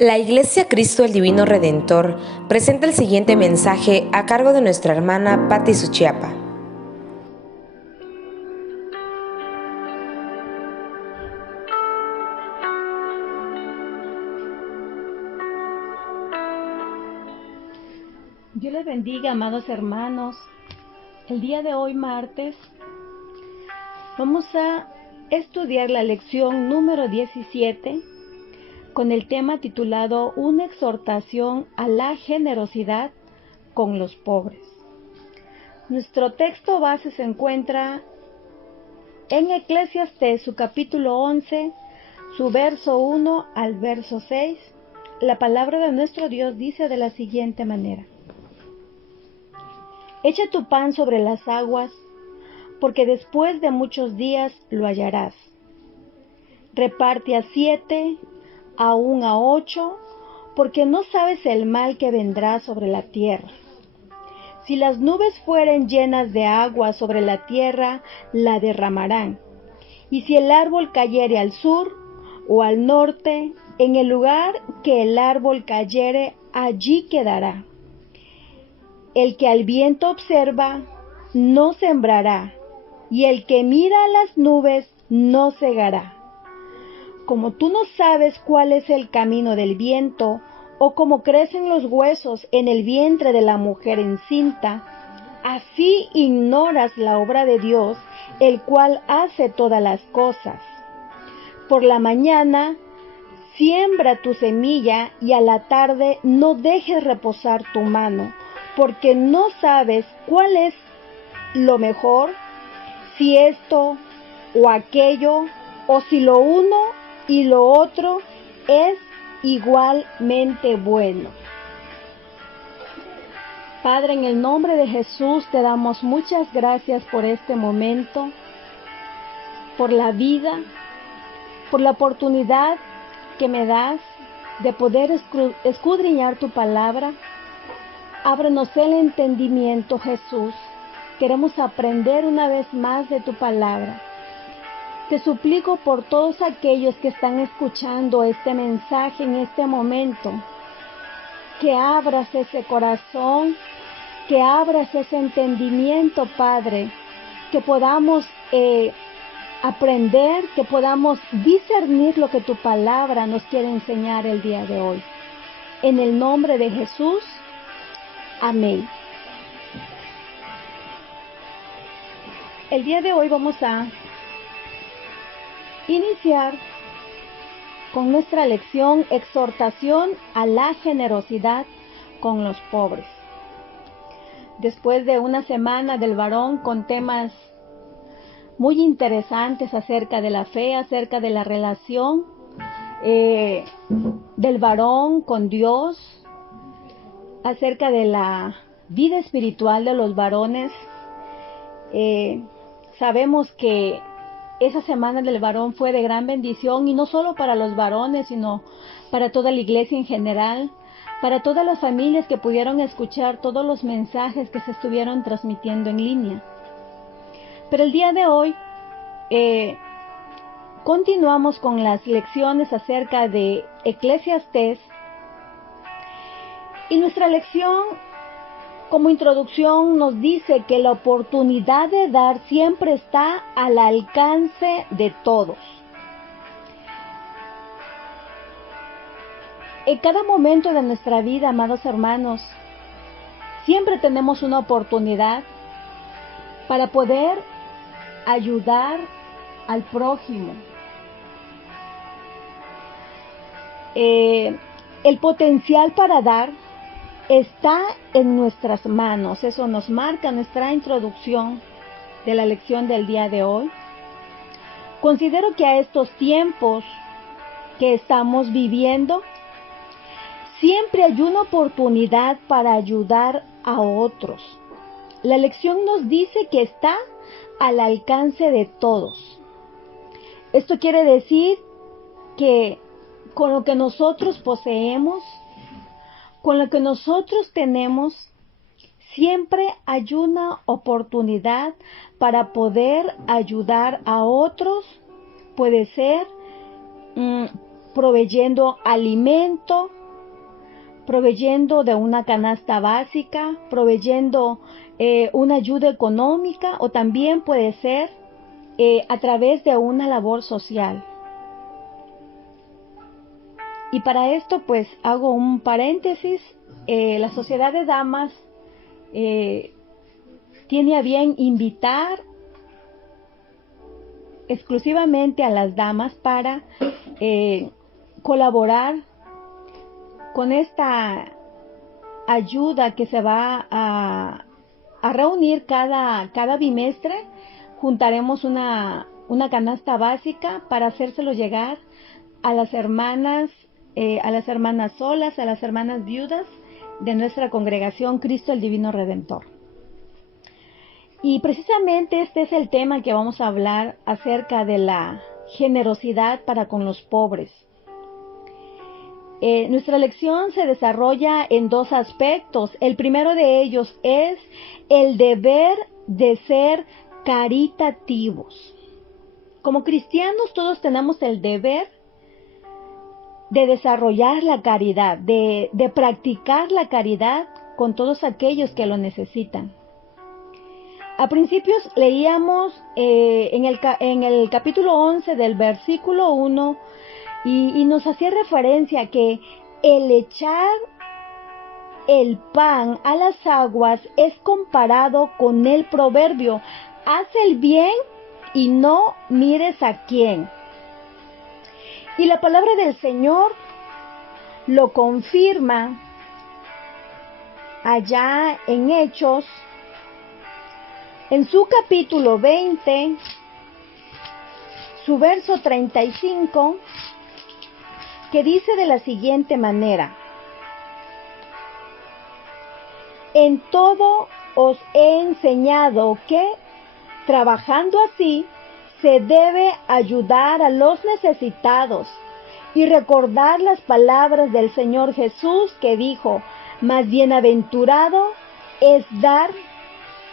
La Iglesia Cristo el Divino Redentor presenta el siguiente mensaje a cargo de nuestra hermana Patti Suchiapa. Dios les bendiga, amados hermanos. El día de hoy, martes, vamos a estudiar la lección número 17 con el tema titulado Una exhortación a la generosidad con los pobres. Nuestro texto base se encuentra en Eclesiastés, su capítulo 11, su verso 1 al verso 6. La palabra de nuestro Dios dice de la siguiente manera: Echa tu pan sobre las aguas, porque después de muchos días lo hallarás. Reparte a 7, aún a 8, porque no sabes el mal que vendrá sobre la tierra. Si las nubes fueren llenas de agua sobre la tierra, la derramarán. Y si el árbol cayere al sur o al norte, en el lugar que el árbol cayere, allí quedará. El que al viento observa, no sembrará, y el que mira a las nubes, no segará. Como tú no sabes cuál es el camino del viento, o cómo crecen los huesos en el vientre de la mujer encinta, así ignoras la obra de Dios, el cual hace todas las cosas. Por la mañana, siembra tu semilla, y a la tarde no dejes reposar tu mano, porque no sabes cuál es lo mejor, si esto o aquello, o si lo uno y lo otro es igualmente bueno. Padre, en el nombre de Jesús te damos muchas gracias por este momento, por la vida, por la oportunidad que me das de poder escudriñar tu palabra. Ábrenos el entendimiento, Jesús. Queremos aprender una vez más de tu palabra. Te suplico por todos aquellos que están escuchando este mensaje en este momento, que abras ese corazón, que abras ese entendimiento, Padre, que podamos aprender, que podamos discernir lo que tu palabra nos quiere enseñar el día de hoy. En el nombre de Jesús, amén. El día de hoy vamos a iniciar con nuestra lección Exhortación a la generosidad con los pobres. Después de una semana del varón con temas muy interesantes acerca de la fe, acerca de la relación del varón con Dios, acerca de la vida espiritual de los varones, sabemos que esa semana del varón fue de gran bendición, y no solo para los varones, sino para toda la iglesia en general, para todas las familias que pudieron escuchar todos los mensajes que se estuvieron transmitiendo en línea. Pero el día de hoy continuamos con las lecciones acerca de Eclesiastés, y nuestra lección como introducción nos dice que la oportunidad de dar siempre está al alcance de todos. En cada momento de nuestra vida, amados hermanos, siempre tenemos una oportunidad para poder ayudar al prójimo. El potencial para dar está en nuestras manos. Eso nos marca nuestra introducción de la lección del día de hoy. Considero que a estos tiempos que estamos viviendo, siempre hay una oportunidad para ayudar a otros. La lección nos dice que está al alcance de todos. Esto quiere decir que con lo que nosotros poseemos, con lo que nosotros tenemos, siempre hay una oportunidad para poder ayudar a otros. Puede ser proveyendo alimento, proveyendo de una canasta básica, proveyendo una ayuda económica, o también puede ser a través de una labor social. Y para esto pues hago un paréntesis. La Sociedad de Damas tiene a bien invitar exclusivamente a las damas para colaborar con esta ayuda que se va a reunir cada bimestre. Juntaremos una canasta básica para hacérselo llegar a las hermanas solas, a las hermanas viudas de nuestra congregación Cristo el Divino Redentor. Y precisamente este es el tema que vamos a hablar acerca de la generosidad para con los pobres. Nuestra lección se desarrolla en dos aspectos. El primero de ellos es el deber de ser caritativos. Como cristianos todos tenemos el deber de desarrollar la caridad, de practicar la caridad con todos aquellos que lo necesitan. A principios leíamos en el capítulo 11 del versículo 1 y nos hacía referencia a que el echar el pan a las aguas es comparado con el proverbio: haz el bien y no mires a quién. Y la palabra del Señor lo confirma allá en Hechos, en su capítulo 20, su verso 35, que dice de la siguiente manera: en todo os he enseñado que, trabajando así, se debe ayudar a los necesitados y recordar las palabras del Señor Jesús, que dijo: más bienaventurado es dar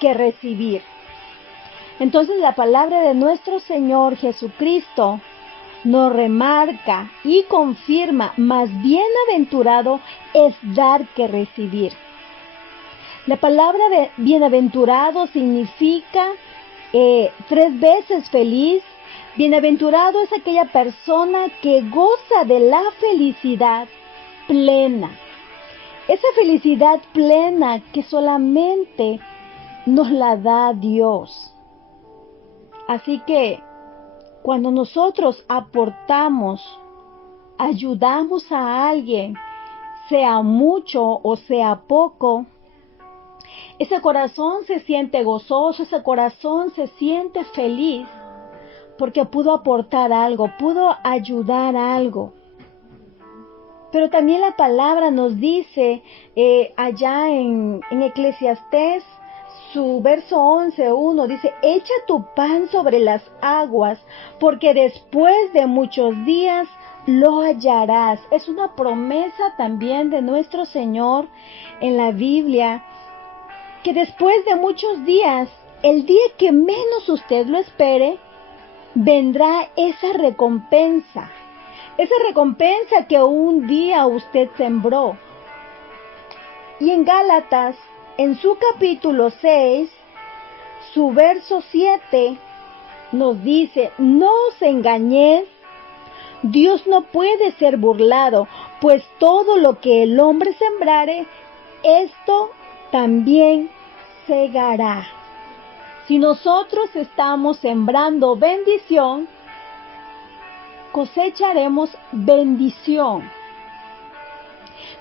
que recibir. Entonces la palabra de nuestro Señor Jesucristo nos remarca y confirma: más bienaventurado es dar que recibir. La palabra de bienaventurado significa 3 veces feliz. Bienaventurado es aquella persona que goza de la felicidad plena. Esa felicidad plena que solamente nos la da Dios. Así que cuando nosotros aportamos, ayudamos a alguien, sea mucho o sea poco, ese corazón se siente gozoso, ese corazón se siente feliz porque pudo aportar algo, pudo ayudar a algo. Pero también la palabra nos dice allá en Eclesiastés, su verso 11:1, dice: echa tu pan sobre las aguas, porque después de muchos días lo hallarás. Es una promesa también de nuestro Señor en la Biblia, que después de muchos días, el día que menos usted lo espere, vendrá esa recompensa que un día usted sembró. Y en Gálatas, en su capítulo 6, su verso 7, nos dice: no os engañéis, Dios no puede ser burlado, pues todo lo que el hombre sembrare, esto también segará. Si nosotros estamos sembrando bendición, cosecharemos bendición.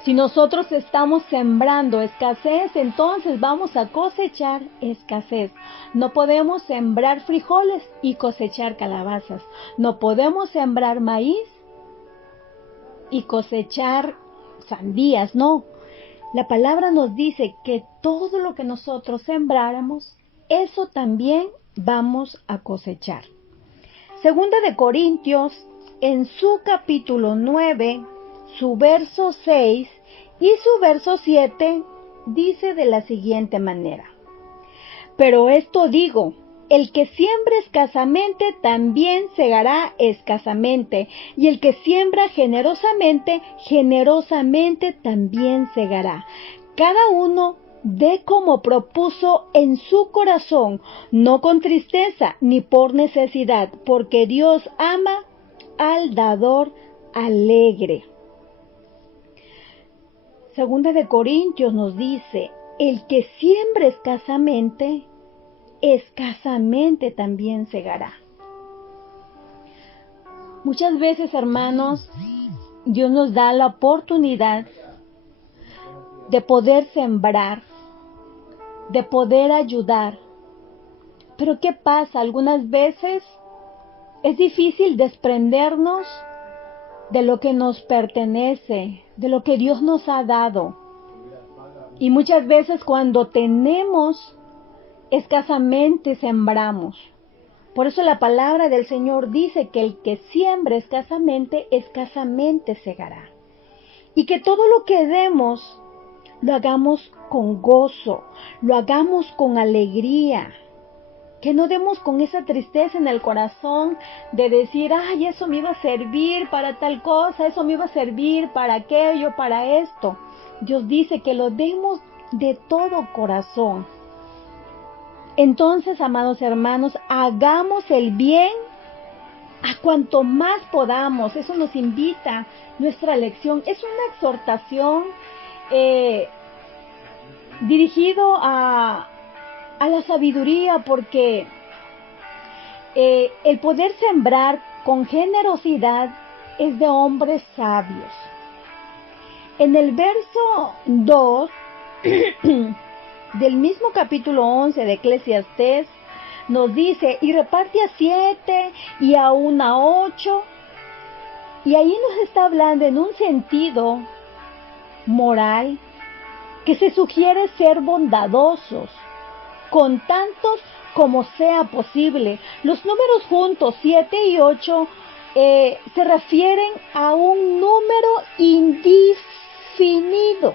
Si nosotros estamos sembrando escasez, entonces vamos a cosechar escasez. No podemos sembrar frijoles y cosechar calabazas. No podemos sembrar maíz y cosechar sandías, no. La palabra nos dice que todo lo que nosotros sembráramos, eso también vamos a cosechar. Segunda de Corintios, en su capítulo 9, su verso 6 y su verso 7, dice de la siguiente manera: pero esto digo, El que siembra escasamente también segará escasamente, y el que siembra generosamente, generosamente también segará. Cada uno dé como propuso en su corazón, no con tristeza ni por necesidad, porque Dios ama al dador alegre. Segunda de Corintios nos dice, el que siembra escasamente, escasamente también segará. Muchas veces, hermanos, Dios nos da la oportunidad de poder sembrar, de poder ayudar. Pero ¿qué pasa? Algunas veces es difícil desprendernos de lo que nos pertenece, de lo que Dios nos ha dado. Y muchas veces cuando tenemos, escasamente sembramos. Por eso la palabra del Señor dice que el que siembra escasamente, escasamente segará. Y que todo lo que demos, lo hagamos con gozo, lo hagamos con alegría. Que no demos con esa tristeza en el corazón de decir, ay, eso me iba a servir para tal cosa, eso me iba a servir para aquello, para esto. Dios dice que lo demos de todo corazón. Entonces, amados hermanos, hagamos el bien a cuanto más podamos. Eso nos invita nuestra lección. Es una exhortación dirigido a la sabiduría, porque el poder sembrar con generosidad es de hombres sabios. En el verso 2 del mismo capítulo 11 de Eclesiastés nos dice, y reparte a 7 y aún a 8, y ahí nos está hablando en un sentido moral que se sugiere ser bondadosos con tantos como sea posible. Los números juntos, 7 y 8, se refieren a un número indefinido,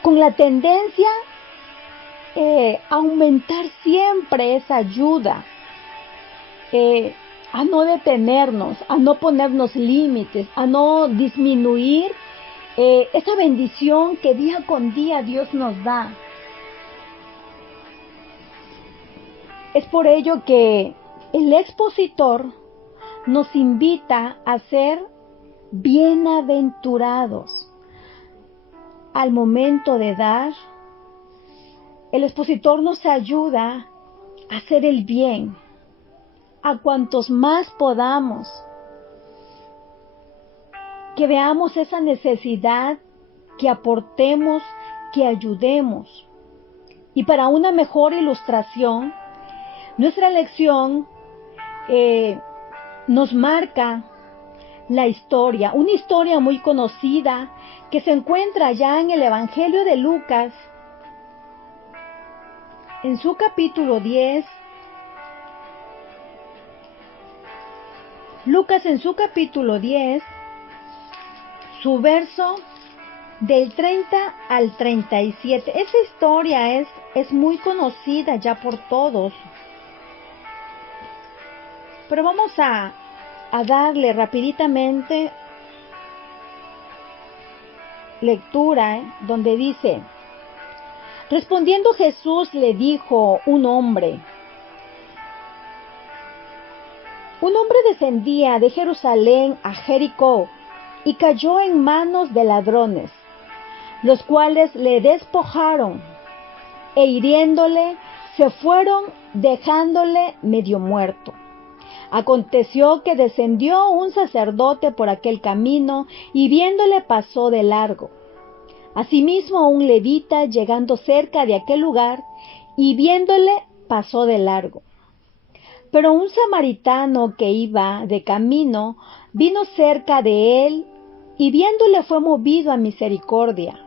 con la tendencia a aumentar siempre esa ayuda, a no detenernos, a no ponernos límites, a no disminuir esa bendición que día con día Dios nos da. Es por ello que el expositor nos invita a ser bienaventurados al momento de dar. El expositor nos ayuda a hacer el bien a cuantos más podamos, que veamos esa necesidad, que aportemos, que ayudemos. Y para una mejor ilustración, nuestra lección nos marca la historia, una historia muy conocida que se encuentra ya en el Evangelio de Lucas, en su capítulo 10. Lucas en su capítulo 10, su verso del 30 al 37. Esa historia es muy conocida ya por todos. Pero vamos a darle rapiditamente lectura, donde dice, respondiendo Jesús le dijo un hombre descendía de Jerusalén a Jericó y cayó en manos de ladrones, los cuales le despojaron e hiriéndole se fueron dejándole medio muerto. Aconteció que descendió un sacerdote por aquel camino y viéndole pasó de largo. Asimismo un levita llegando cerca de aquel lugar y viéndole pasó de largo. Pero un samaritano que iba de camino vino cerca de él y viéndole fue movido a misericordia.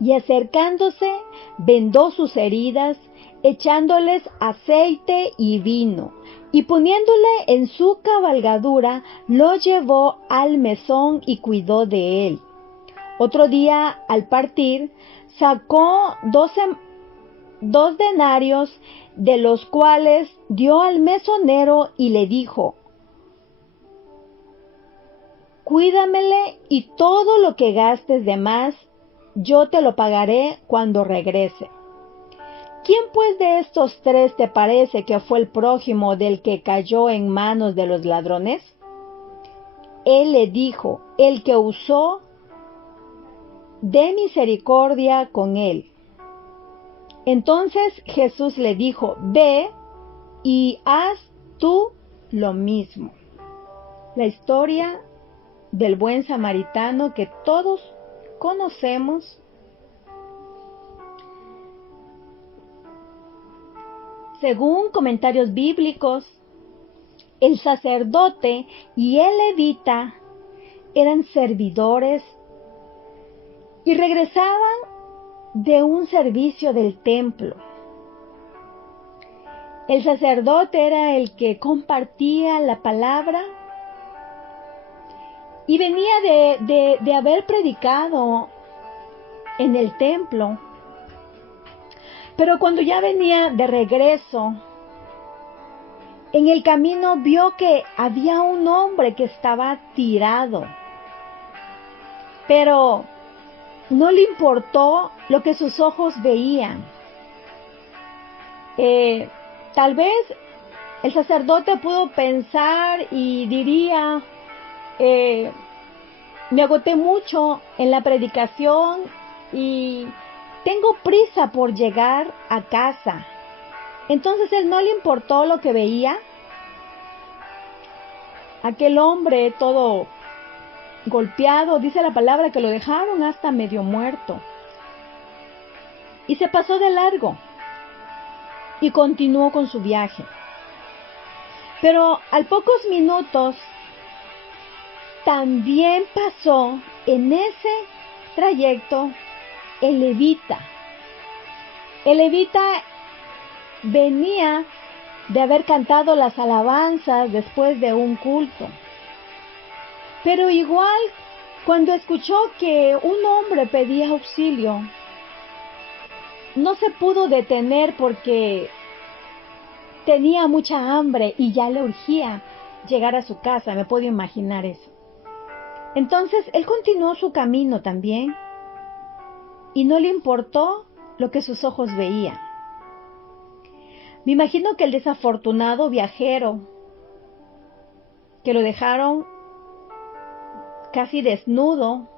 Y acercándose vendó sus heridas, echándoles aceite y vino, y poniéndole en su cabalgadura, lo llevó al mesón y cuidó de él. Otro día, al partir, sacó 2 denarios, de los cuales dio al mesonero y le dijo: cuídamele y todo lo que gastes de más, yo te lo pagaré cuando regrese. ¿Quién pues de estos 3 te parece que fue el prójimo del que cayó en manos de los ladrones? Él le dijo: el que usó de misericordia con él. Entonces Jesús le dijo: ve y haz tú lo mismo. La historia del buen samaritano que todos conocemos. Según comentarios bíblicos, el sacerdote y el levita eran servidores y regresaban de un servicio del templo. El sacerdote era el que compartía la palabra y venía de haber predicado en el templo. Pero cuando ya venía de regreso, en el camino vio que había un hombre que estaba tirado. Pero no le importó lo que sus ojos veían. Tal vez el sacerdote pudo pensar y diría: me agoté mucho en la predicación y tengo prisa por llegar a casa. Entonces él no le importó lo que veía. Aquel hombre todo golpeado, dice la palabra que lo dejaron hasta medio muerto. Y se pasó de largo y continuó con su viaje. Pero al pocos minutos también pasó en ese trayecto el levita. El levita venía de haber cantado las alabanzas después de un culto. Pero igual, cuando escuchó que un hombre pedía auxilio, no se pudo detener porque tenía mucha hambre y ya le urgía llegar a su casa. Me puedo imaginar eso. Entonces él continuó su camino también y no le importó lo que sus ojos veían. Me imagino que el desafortunado viajero, que lo dejaron casi desnudo,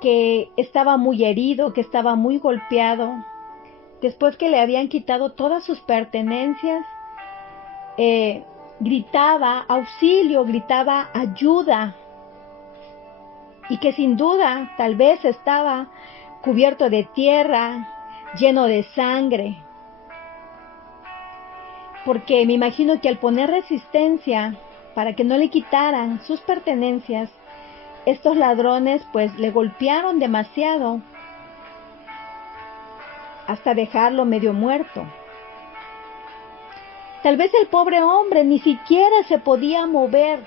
que estaba muy herido, que estaba muy golpeado, después que le habían quitado todas sus pertenencias, gritaba auxilio, gritaba ayuda, y que sin duda tal vez estaba cubierto de tierra, lleno de sangre, porque me imagino que al poner resistencia para que no le quitaran sus pertenencias, estos ladrones pues le golpearon demasiado hasta dejarlo medio muerto. Tal vez el pobre hombre ni siquiera se podía mover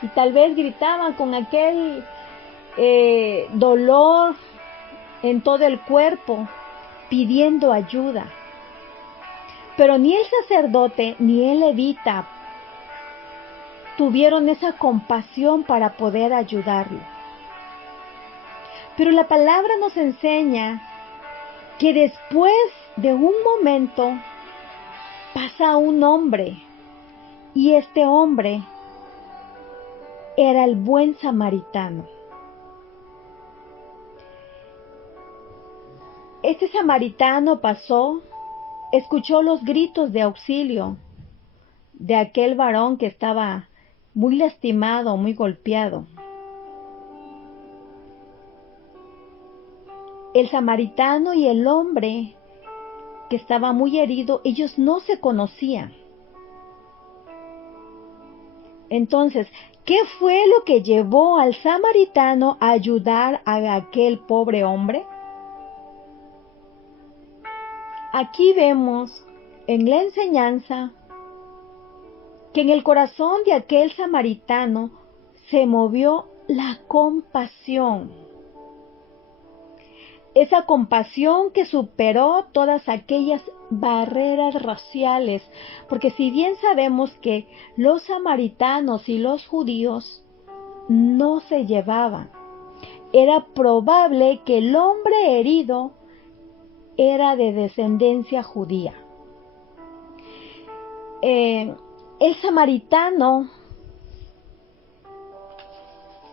y tal vez gritaba con aquel dolor en todo el cuerpo, pidiendo ayuda. Pero ni el sacerdote ni el levita tuvieron esa compasión para poder ayudarlo. Pero la palabra nos enseña que después de un momento pasa un hombre, y este hombre era el buen samaritano. Este samaritano pasó, escuchó los gritos de auxilio de aquel varón que estaba muy lastimado, muy golpeado. El samaritano y el hombre que estaba muy herido, ellos no se conocían. Entonces, ¿qué fue lo que llevó al samaritano a ayudar a aquel pobre hombre? Aquí vemos en la enseñanza que en el corazón de aquel samaritano se movió la compasión. esa compasión que superó todas aquellas barreras raciales, porque si bien sabemos que los samaritanos y los judíos no se llevaban, era probable que el hombre herido era de descendencia judía. El samaritano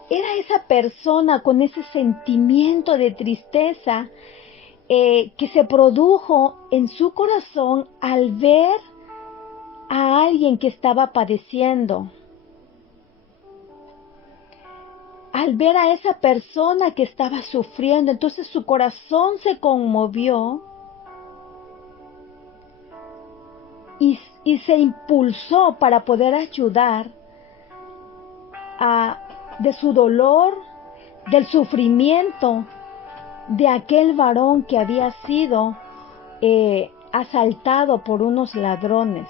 era esa persona con ese sentimiento de tristeza que se produjo en su corazón al ver a alguien que estaba padeciendo. Al ver a esa persona que estaba sufriendo, entonces su corazón se conmovió y se impulsó para poder ayudar de su dolor, del sufrimiento de aquel varón que había sido asaltado por unos ladrones.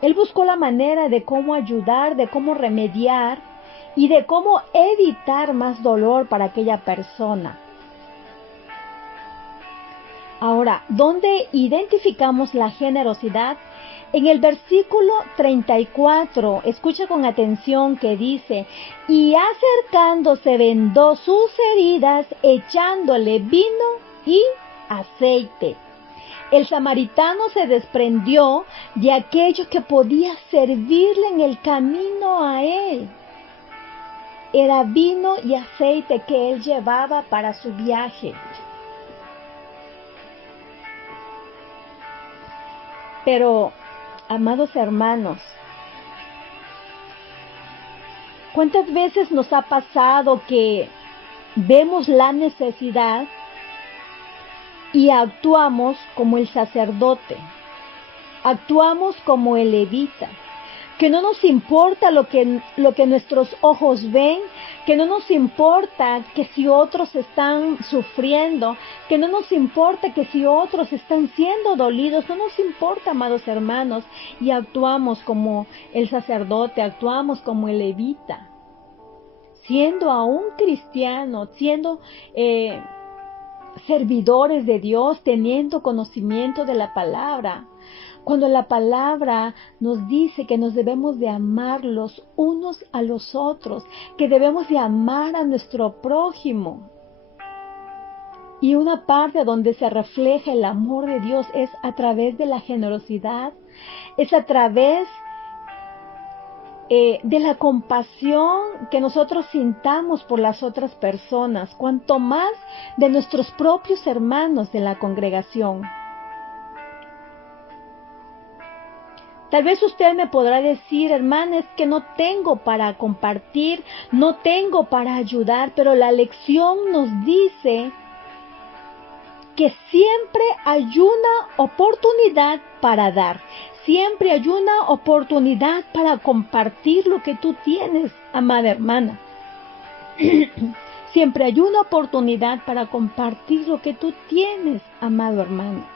Él buscó la manera de cómo ayudar, de cómo remediar y de cómo evitar más dolor para aquella persona. Ahora, ¿dónde identificamos la generosidad? En el versículo 34, escucha con atención que dice, y acercándose vendó sus heridas, echándole vino y aceite. El samaritano se desprendió de aquello que podía servirle en el camino a él. Era vino y aceite que él llevaba para su viaje. Pero, amados hermanos, ¿cuántas veces nos ha pasado que vemos la necesidad y actuamos como el sacerdote, actuamos como el levita, que no nos importa lo que nuestros ojos ven, que no nos importa que si otros están sufriendo, que no nos importa que si otros están siendo dolidos, no nos importa, amados hermanos, y actuamos como el sacerdote, actuamos como el levita, siendo aún cristianos, siendo servidores de Dios, teniendo conocimiento de la palabra. Cuando la palabra nos dice que nos debemos de amar los unos a los otros, que debemos de amar a nuestro prójimo. Y una parte donde se refleja el amor de Dios es a través de la generosidad, es a través de la compasión que nosotros sintamos por las otras personas, cuanto más de nuestros propios hermanos de la congregación. Tal vez usted me podrá decir, hermana, es que no tengo para compartir, no tengo para ayudar, pero la lección nos dice que siempre hay una oportunidad para dar. Siempre hay una oportunidad para compartir lo que tú tienes, amada hermana. Siempre hay una oportunidad para compartir lo que tú tienes, amado hermano.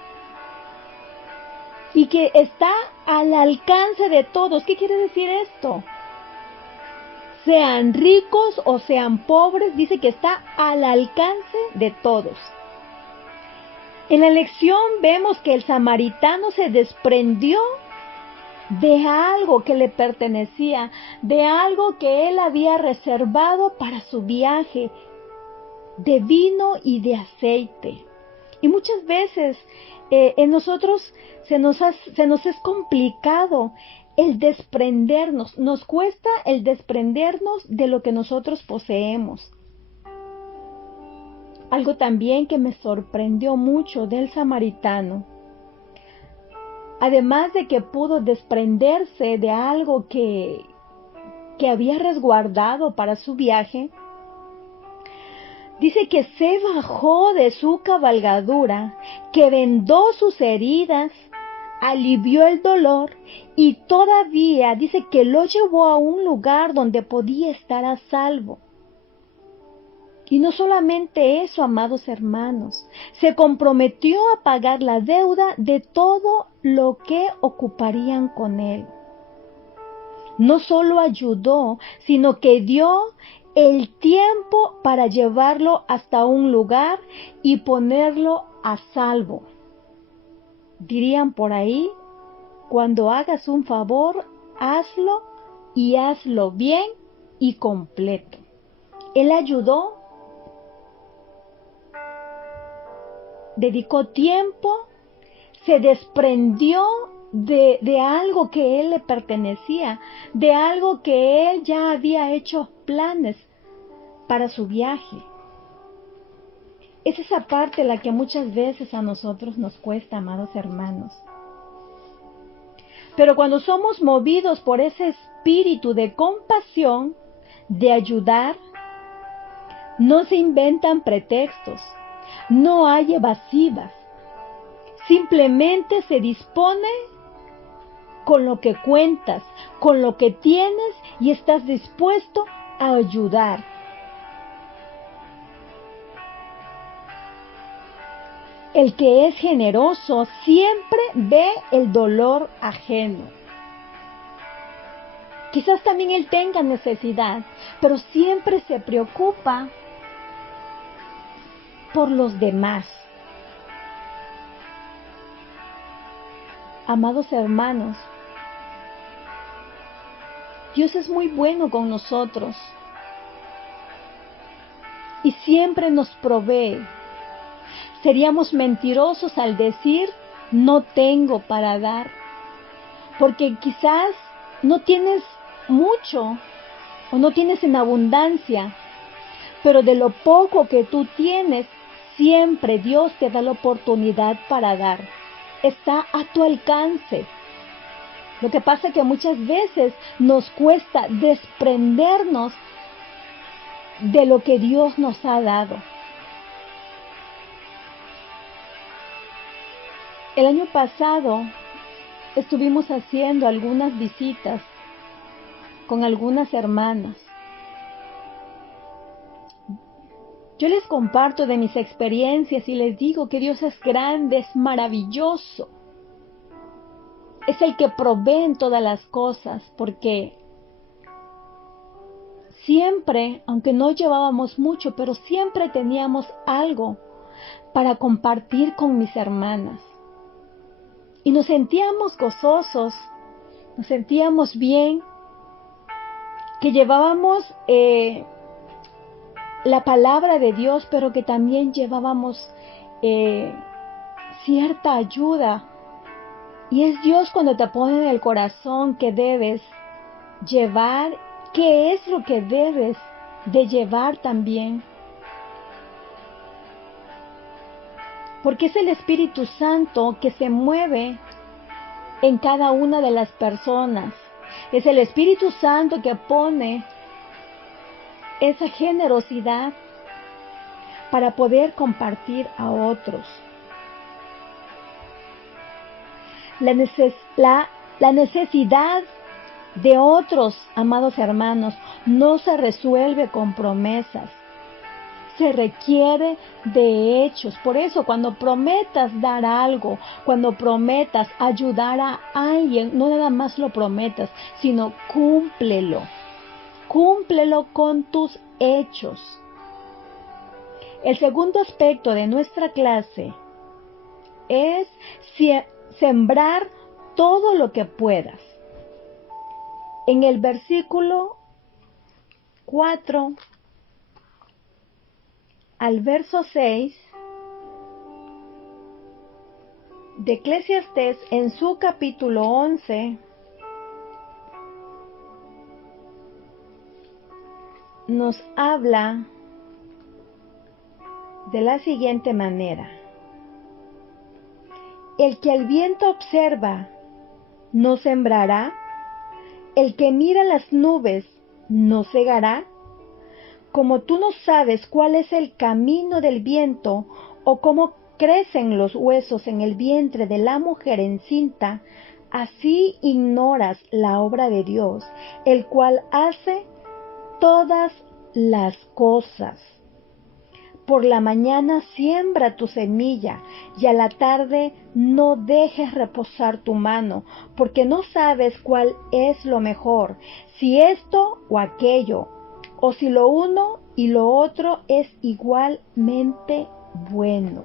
Y que está al alcance de todos. ¿Qué quiere decir esto? Sean ricos o sean pobres, dice que está al alcance de todos. En la lección vemos que el samaritano se desprendió de algo que le pertenecía, de algo que él había reservado para su viaje, de vino y de aceite. Y muchas veces en nosotros se nos es complicado el desprendernos, nos cuesta el desprendernos de lo que nosotros poseemos. Algo también que me sorprendió mucho del samaritano, además de que pudo desprenderse de algo que había resguardado para su viaje, dice que se bajó de su cabalgadura, que vendó sus heridas, alivió el dolor y todavía dice que lo llevó a un lugar donde podía estar a salvo. Y no solamente eso, amados hermanos, se comprometió a pagar la deuda de todo lo que ocuparían con él. No solo ayudó, sino que dio el tiempo para llevarlo hasta un lugar y ponerlo a salvo. Dirían por ahí, cuando hagas un favor, hazlo y hazlo bien y completo. Él ayudó, dedicó tiempo, se desprendió de algo que él le pertenecía, de algo que él ya había hecho planes para su viaje. Es esa parte la que muchas veces a nosotros nos cuesta, amados hermanos. Pero cuando somos movidos por ese espíritu de compasión, de ayudar, no se inventan pretextos, no hay evasivas. Simplemente se dispone con lo que cuentas, con lo que tienes y estás dispuesto a ayudar. El que es generoso siempre ve el dolor ajeno. Quizás también él tenga necesidad, pero siempre se preocupa por los demás. Amados hermanos, Dios es muy bueno con nosotros y siempre nos provee. Seríamos mentirosos al decir no tengo para dar, porque quizás no tienes mucho o no tienes en abundancia, pero de lo poco que tú tienes, siempre Dios te da la oportunidad para dar. Está a tu alcance. Lo que pasa es que muchas veces nos cuesta desprendernos de lo que Dios nos ha dado. El año pasado estuvimos haciendo algunas visitas con algunas hermanas. Yo les comparto de mis experiencias y les digo que Dios es grande, es maravilloso. Es el que provee en todas las cosas, porque siempre, aunque no llevábamos mucho, pero siempre teníamos algo para compartir con mis hermanas. Y nos sentíamos gozosos, nos sentíamos bien, que llevábamos la palabra de Dios, pero que también llevábamos cierta ayuda. Y es Dios cuando te pone en el corazón que debes llevar, qué es lo que debes de llevar también. Porque es el Espíritu Santo que se mueve en cada una de las personas. Es el Espíritu Santo que pone esa generosidad para poder compartir a otros. La necesidad de otros, amados hermanos, no se resuelve con promesas. Se requiere de hechos. Por eso, cuando prometas dar algo, cuando prometas ayudar a alguien, no nada más lo prometas, sino cúmplelo. Cúmplelo con tus hechos. El segundo aspecto de nuestra clase es sembrar todo lo que puedas. En el versículo 4 al verso 6 de Eclesiastés, en su capítulo 11, nos habla de la siguiente manera: el que al viento observa, ¿no sembrará? El que mira las nubes, ¿no cegará? Como tú no sabes cuál es el camino del viento o cómo crecen los huesos en el vientre de la mujer encinta, así ignoras la obra de Dios, el cual hace todas las cosas. Por la mañana siembra tu semilla y a la tarde no dejes reposar tu mano, porque no sabes cuál es lo mejor, si esto o aquello, o si lo uno y lo otro es igualmente bueno.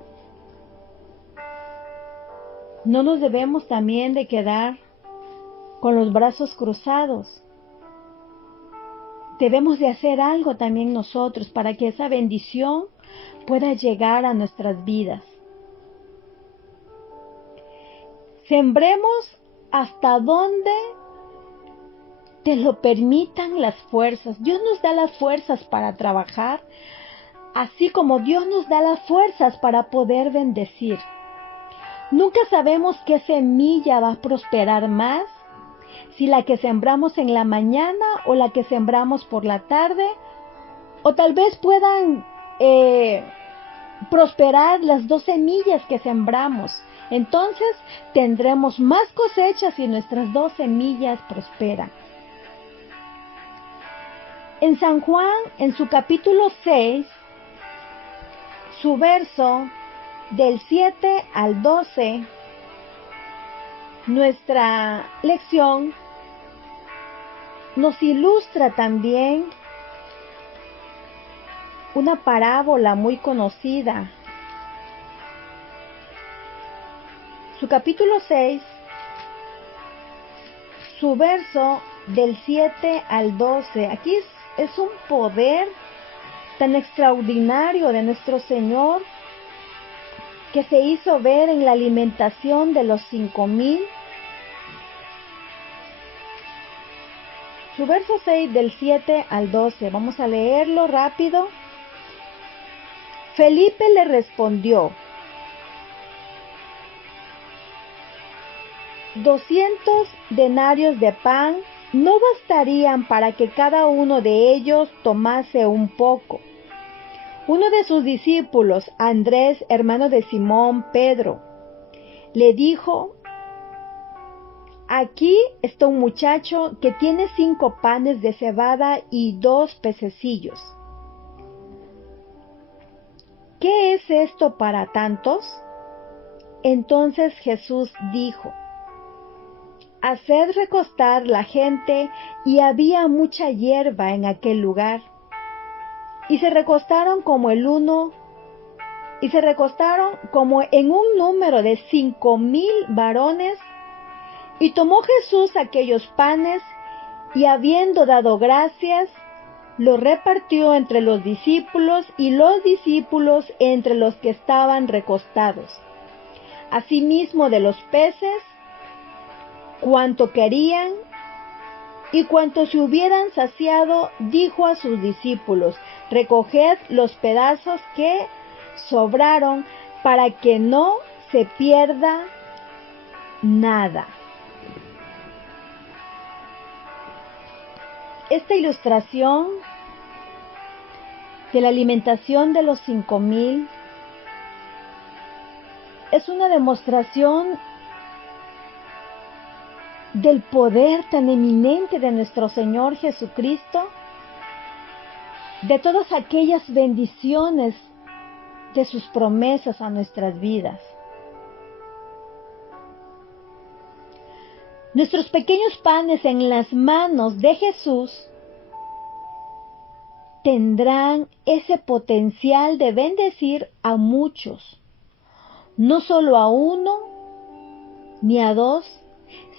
No nos debemos también de quedar con los brazos cruzados. Debemos de hacer algo también nosotros para que esa bendición pueda llegar a nuestras vidas. Sembremos hasta donde te lo permitan las fuerzas. Dios nos da las fuerzas para trabajar, así como Dios nos da las fuerzas para poder bendecir. Nunca sabemos qué semilla va a prosperar más, si la que sembramos en la mañana o la que sembramos por la tarde, o tal vez puedan prosperar las dos semillas que sembramos. Entonces tendremos más cosechas si nuestras dos semillas prosperan. En San Juan, en su capítulo 6, su verso del 7 al 12, nuestra lección nos ilustra también una parábola muy conocida. Su capítulo 6, su verso del 7 al 12. Aquí es un poder tan extraordinario de nuestro Señor que se hizo ver en la alimentación de los 5,000. Su verso 6 del 7 al 12, vamos a leerlo rápido. Felipe le respondió: 200 denarios de pan no bastarían para que cada uno de ellos tomase un poco. Uno de sus discípulos, Andrés, hermano de Simón Pedro, le dijo: aquí está un muchacho que tiene 5 panes de cebada y 2 pececillos. ¿Qué es esto para tantos? Entonces Jesús dijo: haced recostar la gente, y había mucha hierba en aquel lugar. Y se recostaron como en un número de 5,000 varones. Y tomó Jesús aquellos panes, y habiendo dado gracias, los repartió entre los discípulos, y los discípulos entre los que estaban recostados. Asimismo de los peces, cuanto querían, y cuanto se hubieran saciado, dijo a sus discípulos: recoged los pedazos que sobraron, para que no se pierda nada. Esta ilustración de la alimentación de los 5,000 es una demostración del poder tan eminente de nuestro Señor Jesucristo, de todas aquellas bendiciones de sus promesas a nuestras vidas. Nuestros pequeños panes en las manos de Jesús tendrán ese potencial de bendecir a muchos, no solo a uno ni a dos,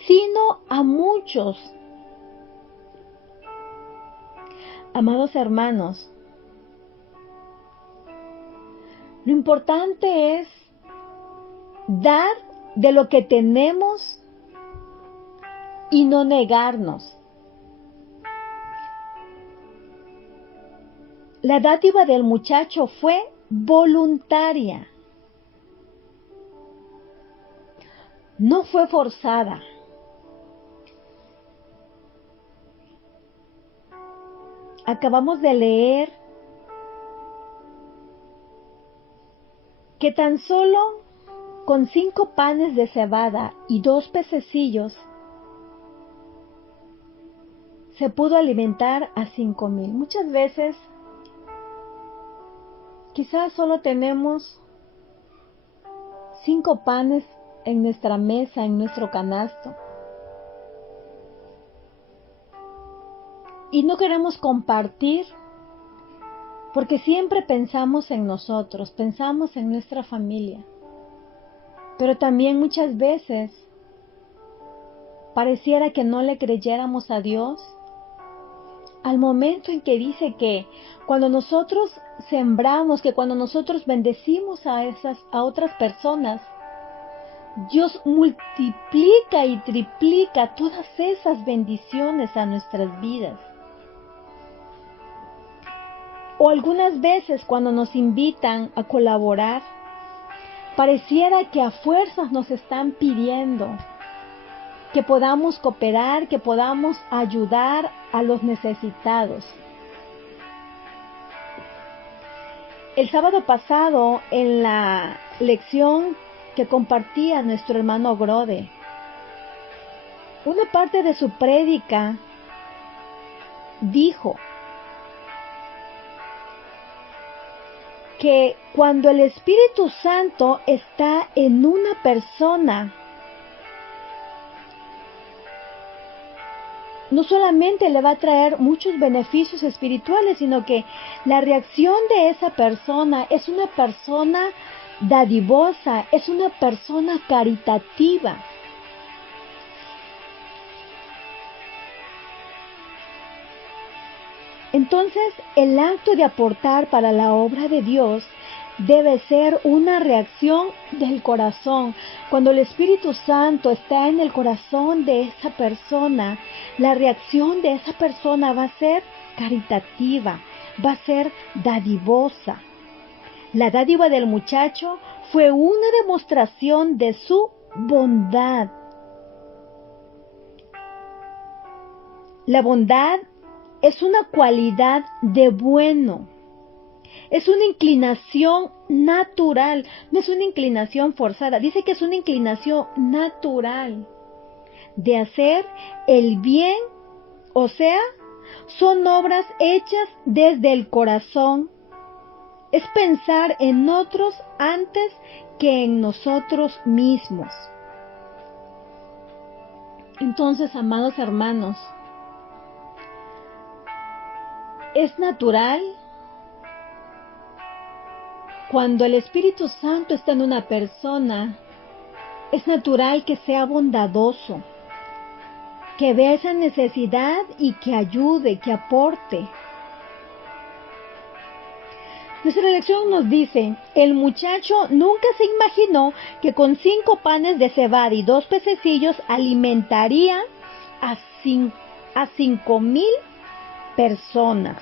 sino a muchos. Amados hermanos, lo importante es dar de lo que tenemos y no negarnos. La dádiva del muchacho fue voluntaria, no fue forzada. Acabamos de leer que tan solo con 5 panes de cebada y 2 pececillos se pudo alimentar a 5,000. Muchas veces quizás solo tenemos 5 panes en nuestra mesa, en nuestro canasto, y no queremos compartir Porque siempre pensamos en nosotros, pensamos en nuestra familia. Pero también muchas veces pareciera que no le creyéramos a Dios al momento en que dice que cuando nosotros sembramos, que cuando nosotros bendecimos a otras personas, Dios multiplica y triplica todas esas bendiciones a nuestras vidas. O algunas veces cuando nos invitan a colaborar, pareciera que a fuerzas nos están pidiendo que podamos cooperar, que podamos ayudar a los necesitados. El sábado pasado, en la lección que compartía nuestro hermano Grode, una parte de su prédica dijo que cuando el Espíritu Santo está en una persona, no solamente le va a traer muchos beneficios espirituales, sino que la reacción de esa persona es una persona dadivosa, es una persona caritativa. Entonces, el acto de aportar para la obra de Dios debe ser una reacción del corazón. Cuando el Espíritu Santo está en el corazón de esa persona, la reacción de esa persona va a ser caritativa, va a ser dadivosa. La dádiva del muchacho fue una demostración de su bondad. La bondad es una cualidad de bueno. Es una inclinación natural, no es una inclinación forzada. Dice que es una inclinación natural de hacer el bien, o sea, son obras hechas desde el corazón. Es pensar en otros antes que en nosotros mismos. Entonces, amados hermanos, es natural cuando el Espíritu Santo está en una persona, es natural que sea bondadoso, que vea esa necesidad y que ayude, que aporte. Nuestra lección nos dice, el muchacho nunca se imaginó que con 5 panes de cebada y 2 pececillos alimentaría a 5,000 personas.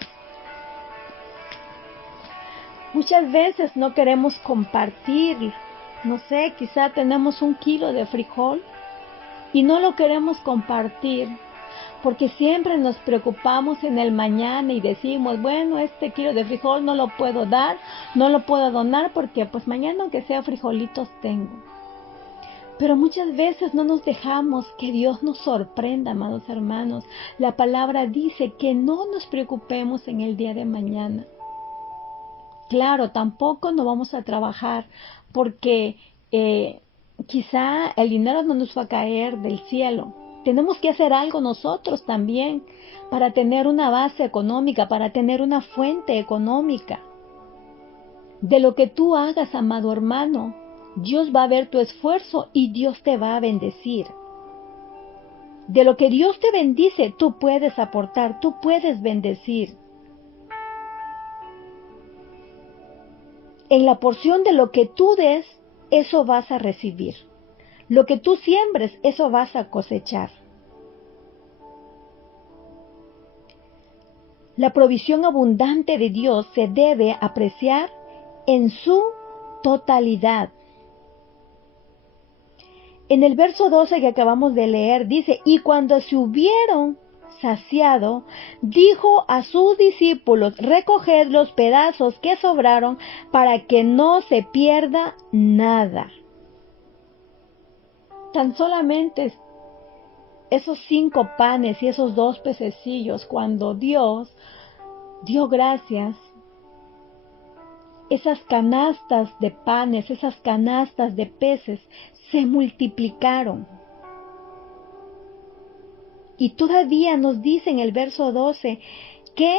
Muchas veces no queremos compartir, no sé, quizá tenemos 1 kilo de frijol y no lo queremos compartir porque siempre nos preocupamos en el mañana y decimos, bueno, este kilo de frijol no lo puedo dar, no lo puedo donar porque pues mañana aunque sea frijolitos tengo. Pero muchas veces no nos dejamos que Dios nos sorprenda, amados hermanos. La palabra dice que no nos preocupemos en el día de mañana. Claro, tampoco no vamos a trabajar porque quizá el dinero no nos va a caer del cielo. Tenemos que hacer algo nosotros también para tener una base económica, para tener una fuente económica. De lo que tú hagas, amado hermano, Dios va a ver tu esfuerzo y Dios te va a bendecir. De lo que Dios te bendice, tú puedes aportar, tú puedes bendecir. En la porción de lo que tú des, eso vas a recibir. Lo que tú siembres, eso vas a cosechar. La provisión abundante de Dios se debe apreciar en su totalidad. En el verso 12 que acabamos de leer dice, y cuando se hubieron saciado, dijo a sus discípulos, recoged los pedazos que sobraron para que no se pierda nada. Tan solamente esos 5 panes y esos 2 pececillos, cuando Dios dio gracias, esas canastas de panes, esas canastas de peces se multiplicaron. Y todavía nos dice en el verso 12 que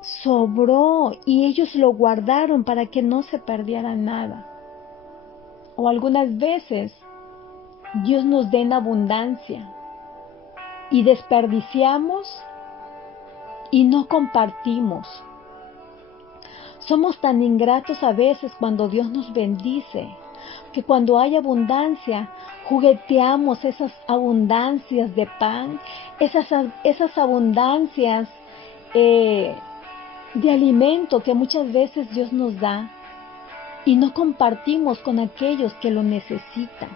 sobró y ellos lo guardaron para que no se perdiera nada. O algunas veces Dios nos da en abundancia y desperdiciamos y no compartimos. Somos tan ingratos a veces cuando Dios nos bendice, que cuando hay abundancia, jugueteamos esas abundancias de pan, esas abundancias de alimento que muchas veces Dios nos da y no compartimos con aquellos que lo necesitan.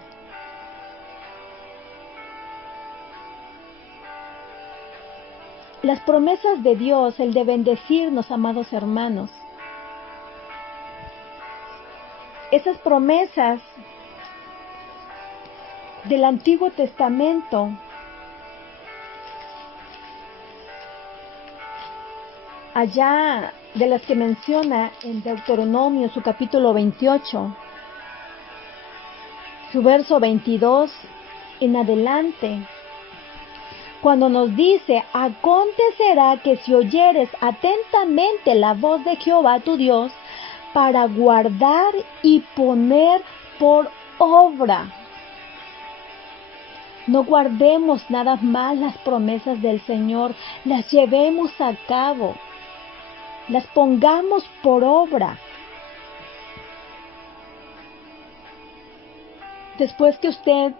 Las promesas de Dios, el de bendecirnos, amados hermanos, esas promesas del Antiguo Testamento allá de las que menciona en Deuteronomio, su capítulo 28, su verso 22 en adelante, cuando nos dice: acontecerá que si oyeres atentamente la voz de Jehová tu Dios, para guardar y poner por obra. No guardemos nada más las promesas del Señor, las llevemos a cabo, las pongamos por obra. Después que usted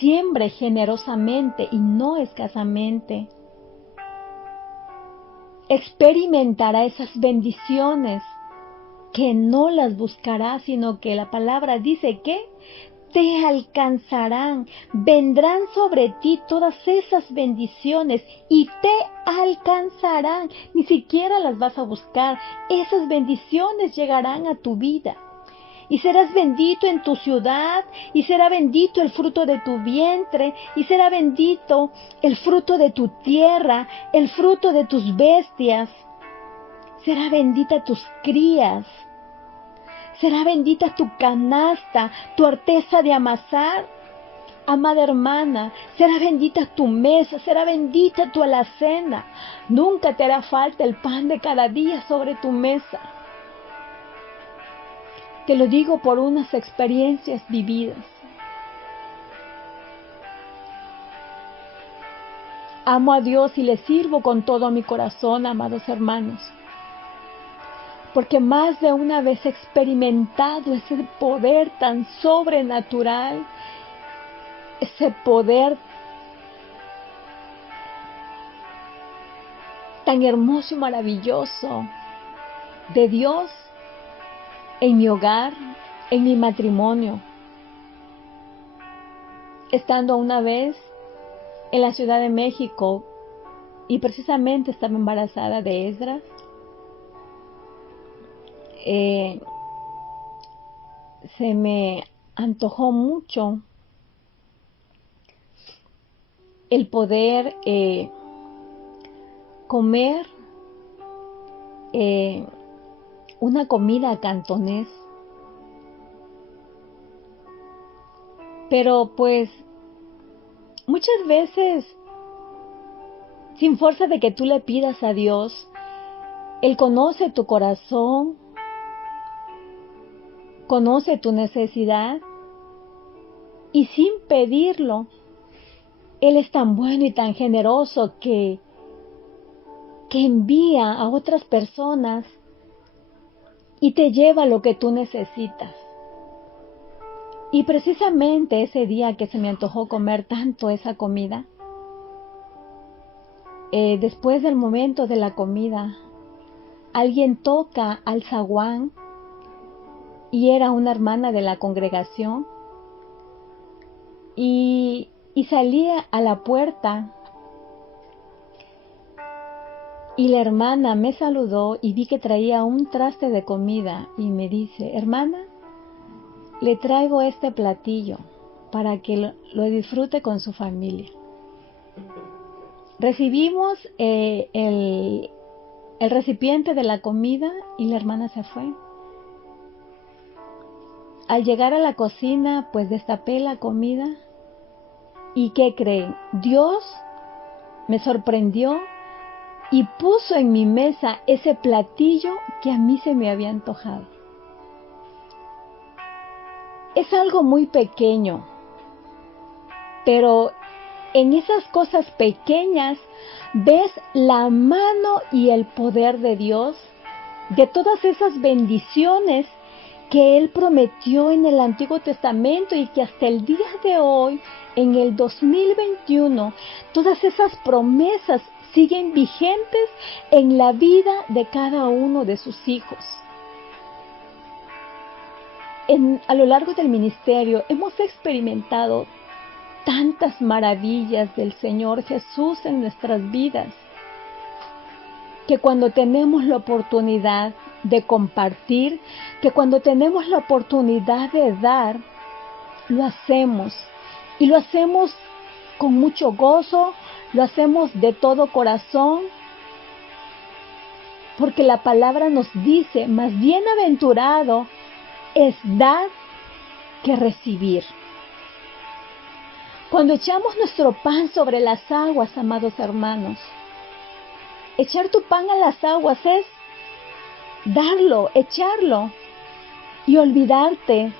siembre generosamente y no escasamente, experimentará esas bendiciones que no las buscará, sino que la palabra dice que te alcanzarán, vendrán sobre ti todas esas bendiciones y te alcanzarán. Ni siquiera las vas a buscar, esas bendiciones llegarán a tu vida. Y serás bendito en tu ciudad, y será bendito el fruto de tu vientre, y será bendito el fruto de tu tierra, el fruto de tus bestias. Será bendita tus crías. Será bendita tu canasta, tu arteza de amasar. Amada hermana, será bendita tu mesa, será bendita tu alacena. Nunca te hará falta el pan de cada día sobre tu mesa. Te lo digo por unas experiencias vividas. Amo a Dios y le sirvo con todo mi corazón, amados hermanos, porque más de una vez he experimentado ese poder tan sobrenatural, ese poder tan hermoso y maravilloso de Dios en mi hogar, en mi matrimonio. Estando una vez en la Ciudad de México y precisamente estaba embarazada de Esdras, se me antojó mucho el poder comer una comida cantonés. Pero pues muchas veces, sin fuerza de que tú le pidas a Dios, Él conoce tu corazón, conoce tu necesidad, y sin pedirlo, Él es tan bueno y tan generoso que envía a otras personas y te lleva lo que tú necesitas. Y precisamente ese día que se me antojó comer tanto esa comida, después del momento de la comida, alguien toca al zaguán y era una hermana de la congregación y salí a la puerta y la hermana me saludó y vi que traía un traste de comida y me dice: hermana, le traigo este platillo para que lo disfrute con su familia. Recibimos el recipiente de la comida y la hermana se fue. Al llegar a la cocina, pues destapé la comida y ¿qué creen? Dios me sorprendió y puso en mi mesa ese platillo que a mí se me había antojado. Es algo muy pequeño, pero en esas cosas pequeñas ves la mano y el poder de Dios, de todas esas bendiciones que Él prometió en el Antiguo Testamento y que hasta el día de hoy, en el 2021, todas esas promesas siguen vigentes en la vida de cada uno de sus hijos. A lo largo del ministerio hemos experimentado tantas maravillas del Señor Jesús en nuestras vidas, que cuando tenemos la oportunidad de compartir, que cuando tenemos la oportunidad de dar, lo hacemos. Y lo hacemos con mucho gozo, lo hacemos de todo corazón, porque la palabra nos dice, más bienaventurado es dar que recibir. Cuando echamos nuestro pan sobre las aguas, amados hermanos, echar tu pan a las aguas es darlo, echarlo y olvidarte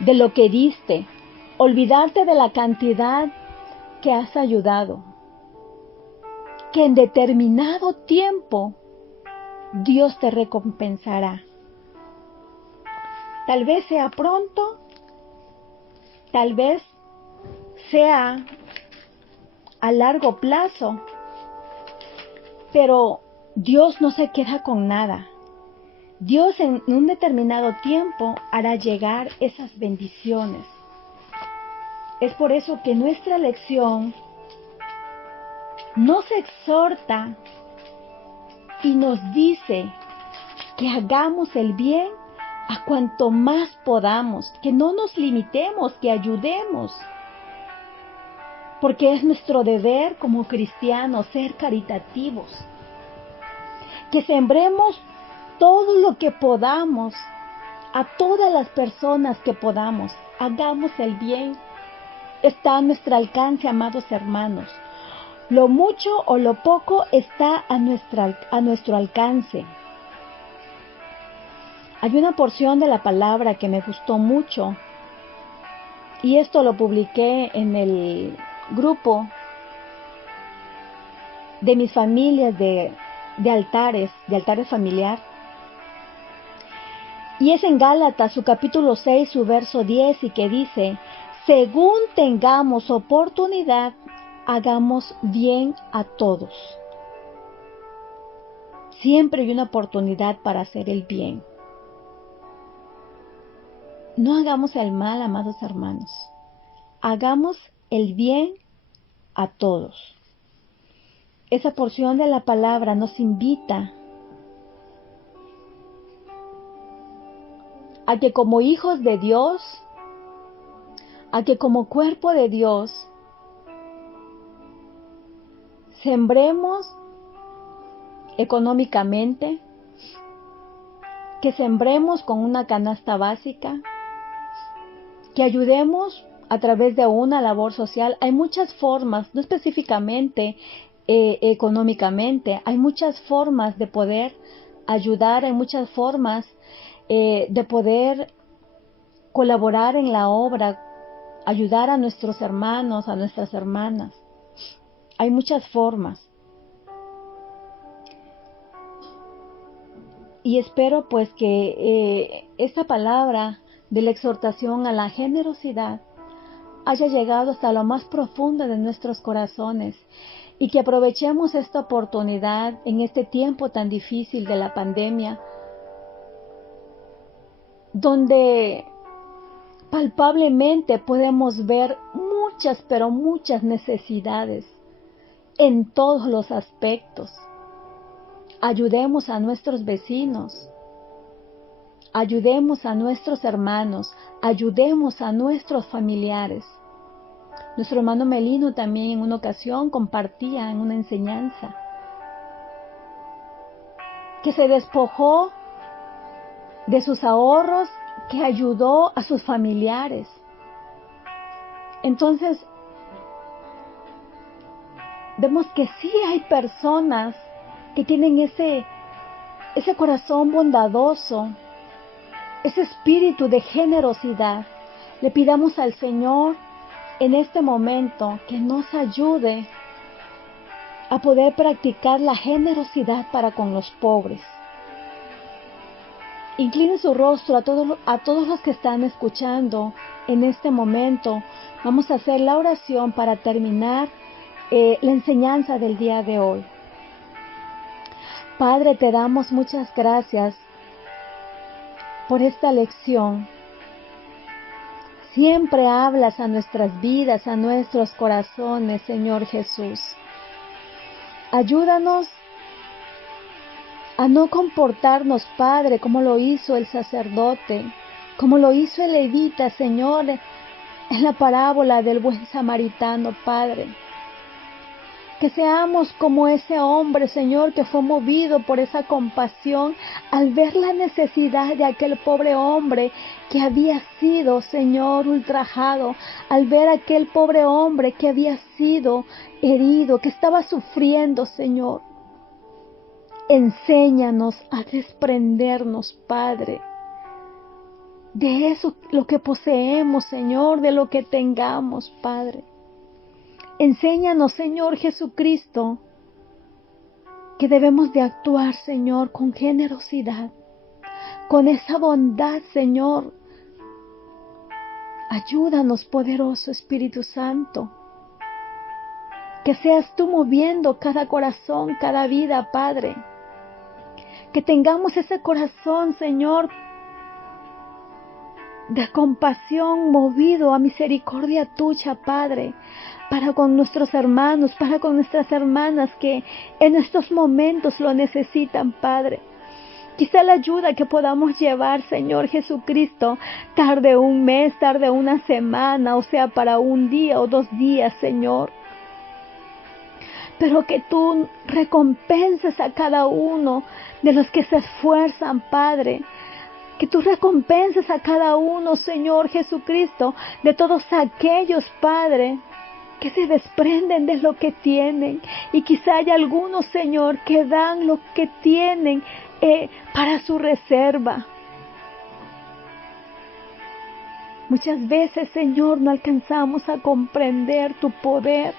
de lo que diste, olvidarte de la cantidad que has ayudado, que en determinado tiempo Dios te recompensará. Tal vez sea pronto, tal vez sea a largo plazo, pero Dios no se queda con nada. Dios en un determinado tiempo hará llegar esas bendiciones. Es por eso que nuestra lección nos exhorta y nos dice que hagamos el bien a cuanto más podamos, que no nos limitemos, que ayudemos, porque es nuestro deber como cristianos ser caritativos, que sembremos todo lo que podamos a todas las personas que podamos, hagamos el bien, está a nuestro alcance, amados hermanos. Lo mucho o lo poco está a nuestro alcance. Hay una porción de la palabra que me gustó mucho y esto lo publiqué en el grupo de mis familias de altares familiar. Y es en Gálatas, su capítulo 6, su verso 10, y que dice, según tengamos oportunidad, hagamos bien a todos. Siempre hay una oportunidad para hacer el bien. No hagamos el mal, amados hermanos. Hagamos el bien a todos. Esa porción de la palabra nos invita a que como hijos de Dios, a que como cuerpo de Dios, sembremos económicamente, que sembremos con una canasta básica, que ayudemos a través de una labor social. Hay muchas formas, no específicamente económicamente, hay muchas formas de poder ayudar, hay muchas formas de poder colaborar en la obra, ayudar a nuestros hermanos, a nuestras hermanas. Hay muchas formas. Y espero pues que esta palabra de la exhortación a la generosidad haya llegado hasta lo más profundo de nuestros corazones y que aprovechemos esta oportunidad en este tiempo tan difícil de la pandemia, donde palpablemente podemos ver muchas, pero muchas necesidades en todos los aspectos. Ayudemos a nuestros vecinos, ayudemos a nuestros hermanos, ayudemos a nuestros familiares. Nuestro hermano Melino también en una ocasión compartía en una enseñanza que se despojó de sus ahorros, que ayudó a sus familiares. Entonces, vemos que sí hay personas que tienen ese corazón bondadoso, ese espíritu de generosidad. Le pidamos al Señor en este momento que nos ayude a poder practicar la generosidad para con los pobres. Incline su rostro a todos los que están escuchando en este momento. Vamos a hacer la oración para terminar la enseñanza del día de hoy. Padre, te damos muchas gracias por esta lección. Siempre hablas a nuestras vidas, a nuestros corazones, Señor Jesús. Ayúdanos a no comportarnos, Padre, como lo hizo el sacerdote, como lo hizo el levita, Señor, en la parábola del buen samaritano, Padre. Que seamos como ese hombre, Señor, que fue movido por esa compasión al ver la necesidad de aquel pobre hombre que había sido, Señor, ultrajado, al ver aquel pobre hombre que había sido herido, que estaba sufriendo, Señor. Enséñanos a desprendernos, Padre, de eso, lo que poseemos, Señor, de lo que tengamos, Padre. Enséñanos, Señor Jesucristo, que debemos de actuar, Señor, con generosidad, con esa bondad, Señor. Ayúdanos, poderoso Espíritu Santo, que seas tú moviendo cada corazón, cada vida, Padre. Que tengamos ese corazón, Señor, de compasión movido a misericordia tuya, Padre, para con nuestros hermanos, para con nuestras hermanas que en estos momentos lo necesitan, Padre. Quizá la ayuda que podamos llevar, Señor Jesucristo, tarde un mes, tarde una semana, o sea, para un día o 2 días, Señor. Pero que tú recompenses a cada uno de los que se esfuerzan, Padre. Que tú recompenses a cada uno, Señor Jesucristo, de todos aquellos, Padre, que se desprenden de lo que tienen. Y quizá hay algunos, Señor, que dan lo que tienen para su reserva. Muchas veces, Señor, no alcanzamos a comprender tu poder.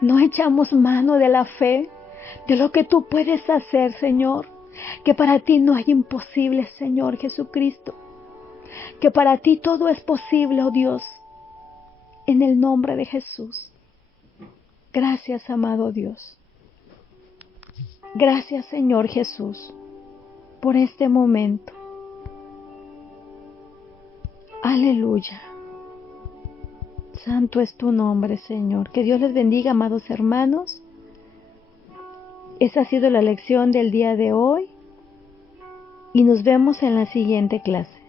No echamos mano de la fe, de lo que tú puedes hacer, Señor. Que para ti no hay imposible, Señor Jesucristo. Que para ti todo es posible, oh Dios. En el nombre de Jesús. Gracias, amado Dios. Gracias, Señor Jesús, por este momento. Aleluya. Santo es tu nombre, Señor. Que Dios les bendiga, amados hermanos. Esa ha sido la lección del día de hoy. Y nos vemos en la siguiente clase.